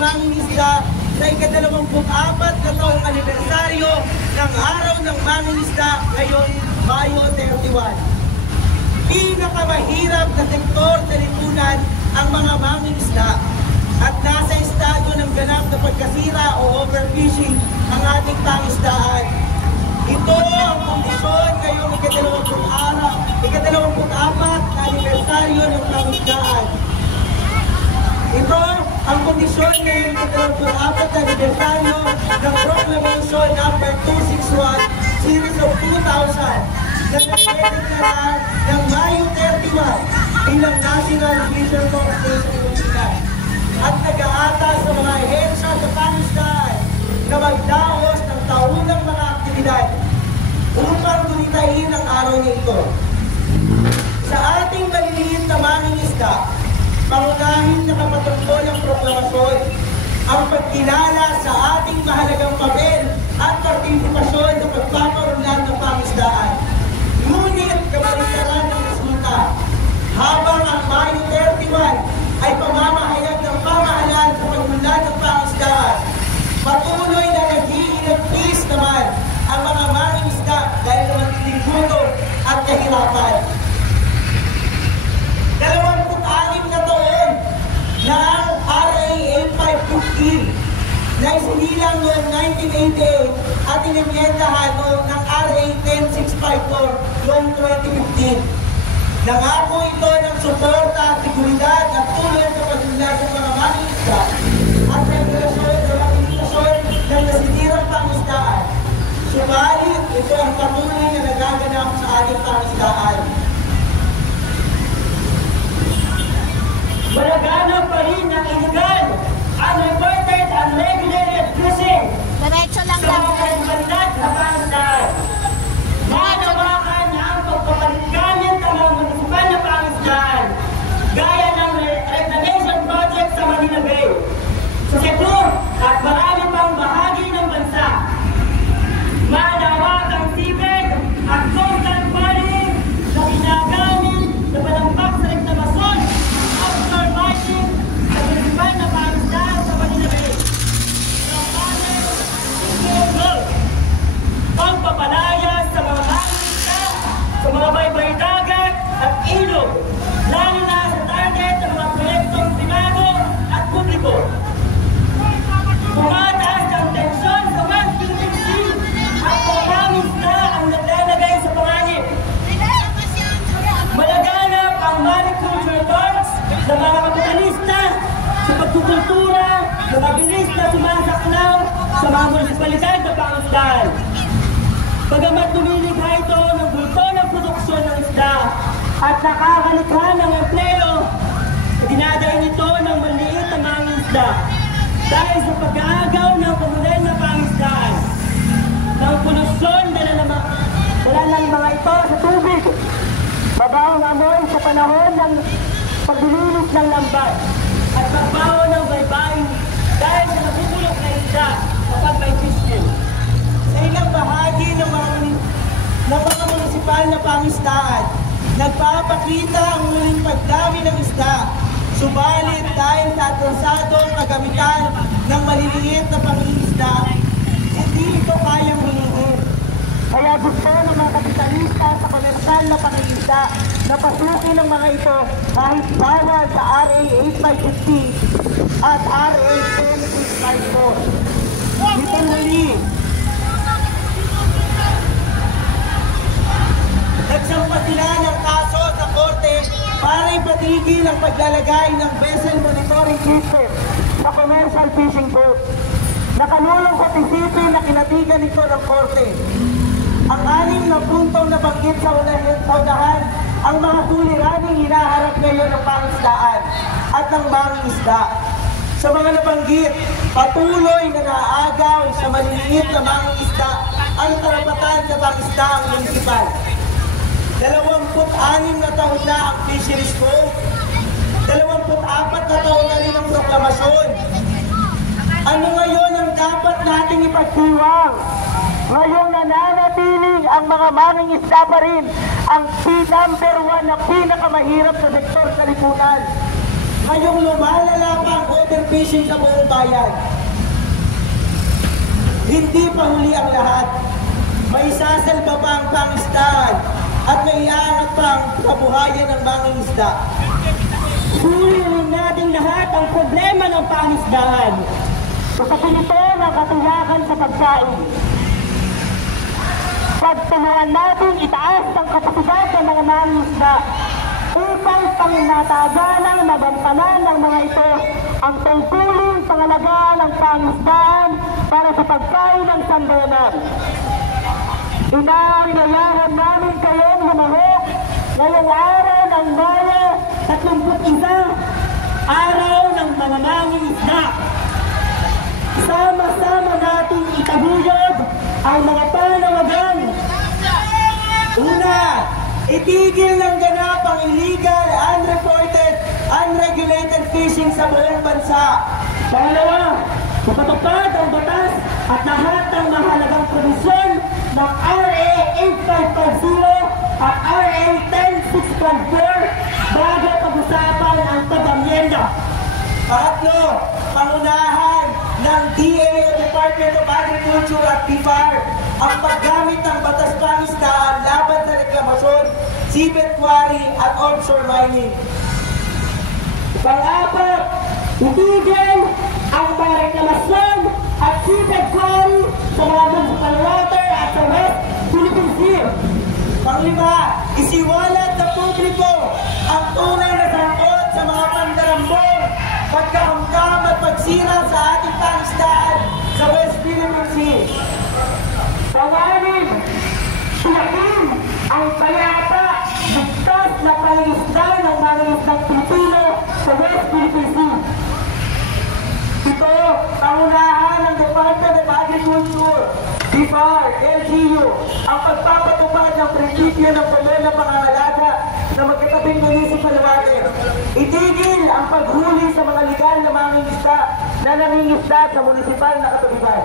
mangingisda sa ika-24 na taong anibersaryo ng Araw ng Mangingisda ngayong Mayo 31. Pinakamahirap na sektor sa lipunan ang mga mangingisda at nasa estado ng ganap na pagkasira o overfishing ang ating pangisdaan. Ito ang kondisyon ngayong ika-24 na anibersaryo ng pangisdaan. Ito ang kondisyon ngayong ika-24 na anibersaryo ng Proclamation No. 261 Series of 2000 na nagdedeklara ng Mayo 31 bilang National Fisher Conservation at nag-aatas sa mga ehensya sa pangisdaan na magdaos ng taunang mga aktibidad upang gunitahin ang araw na ito. Sa ating maliliit na mangingisda, pangunahin na kapatungkol ang proklamasyon ang pagkilala sa ating mahalagang papel at partisipasyon sa pagpapaunlad ng pangisdaan. Ngunit kabaligtaran ng resulta, habang ang Mayo 31 ay pamamahayag ng pamahalaan sa pag-unlad ng pangisdaan, patuloy na nag-iilagpis naman ang mga mangingisda dahil naman gutom at kahirapan. 26 na taon na ang RA 8515 na isinilang noong 1988 at inimyendahan noong ng RA 10654 noong 2015. Nangako ito ng suporta, seguridad at tulong sa pag-unlad ng mga mangingisda at regulasyon sa limitasyon ng nasisirang pangisdaan. Subalit, ito ang patuloy na nagaganap sa ating pangisdaan. Malaganap pa rin ang illegal, unreported, unregulated fishing Diretso lang sa mga kalimantan sa pangisdaan. Nanawakan ang pagpapaligkalit ng mga munisipal na pangisdaan gaya ng reclamation project sa Manila Bay, sa Cebu at marami pang bahagi ng bansa. Manawag ang seabed at coastal quarry na ginagamit na palampak sa reklamasyon offshore mining sa munisipal na pangisdaan sa Manila Bay. Pagpapalayas sa mga mangingisda sa mga baybay dagat at ilog, lalo na sa target ng mga proyektong pribado at publiko. Tumataas ang tensyon sa West Philippine Sea at pangangisda ang naglalagay sa panganib. Malaganap ang mariculture talks ng mga kapitalista sa pagkukultura na mabilis na sumasaklaw sa mga munisipalidad na pangisdaan. Bagamat lumilikha ito ng bulto ng produksyon ng isda at nakakalikha ng empleo, dinadain ito ng maliit na mangingisda dahil sa pag-aagaw ng komunal na pangisdaan. Ng polusyon dala ng mga ito sa tubig, babawang amoy sa panahon ng paglilinis ng lambat at pagbaho ng baybayin dahil sa nabubulok na isda kapag may fishing. Sa ilang bahagi ng mga munisipal na pangisdaan, nagpapakita ang muling pagdami ng isda. Subalit dahil sa atrasadong kagamitan ng maliliit na pangingisda, hindi ito kayang huluhin. Kaya gusto ng mga kapitalista sa komersyal na pangingisda na pasukin ng mga ito kahit bawal sa RA 8515 at RA 10654. Itong muli, nagsampa sila ng kaso sa korte para ipatigil ang paglalagay ng vessel monitoring system sa commercial fishing boat. Nakalulungkot isipin na kinatigan ito ng korte. Ang 6 na puntong nabanggit sa unahan ang mga suliraning hinaharap ngayon ng pangisdaan at ng mangingisda. Sa mga nabanggit, patuloy na naagaw sa maliliit na mangingisda ang karapatan sa pangisdaang munisipal. 26 na taon na ang fisheries code, 24 na taon na rin ang proklamasyon. Ano ngayon ang dapat nating ipagdiwang? Ngayong nananatiling ang mga mangingisda pa rin ang number 1 na pinakamahirap sa sektor sa lipunan. ngayong lumalala pa ang overfishing sa buong bayan. Hindi pa huli ang lahat. May sasalba pa ang pangisdahan at may iangat pa ang kabuhayan ng mga isda. Suliranin natin lahat ang problema ng pangisdahan. Kasapin ito ng katiyakan sa pagkain. Pagtulungan natin itaas ang kapasidad ng mga mangingisda upang panginatagalang nagampanan ng mga ito ang tungkulin pangalagaan ng pangisdaan para sa pagkain ng sambayanan. Inaanyayahan namin kayong lumahok ngayong araw ng Maya 31, araw ng mga mangingisda. Sama-sama nating itaguyod ang mga panawagan. Una, itigil ng ganap ang illegal, unreported, unregulated fishing sa buong bansa. Pangalawa, mapatupad ang batas at lahat ng mahalagang provisyon ng RA 8550 at RA 10654 bago pag-usapan ang pag-amyenda. Pangatlo, pangunahan ng DA o Department of Agriculture at DFAR ang paggamit ng batas pangisdaan laban sa reklamasyon, seabed quarry at offshore mining. Pang-apat, itigil ang mga reklamasyon at seabed quarry sa mga municipal water at sa West Philippine Sea. Panglima, isiwalat sa publiko ang tunay na sangkot sa mga pandarambong, pagkahamkam at pagsira sa ating pangisdaan sa West Philippine Sea. Pang-anim, tiyakin ang payapa, ligtas na pangingisdaan ng mga isdang Pilipino sa West Philippine Sea. Ito ang unahan ng Department of Agriculture, DFAR, LGU, ang pagpapatupad ng prinsipyo ng pamilya pangangalaga na magkatabing municipal water. Itigil ang paghuli sa mga legal na mangingisda na nangingisda sa municipal na katubigan.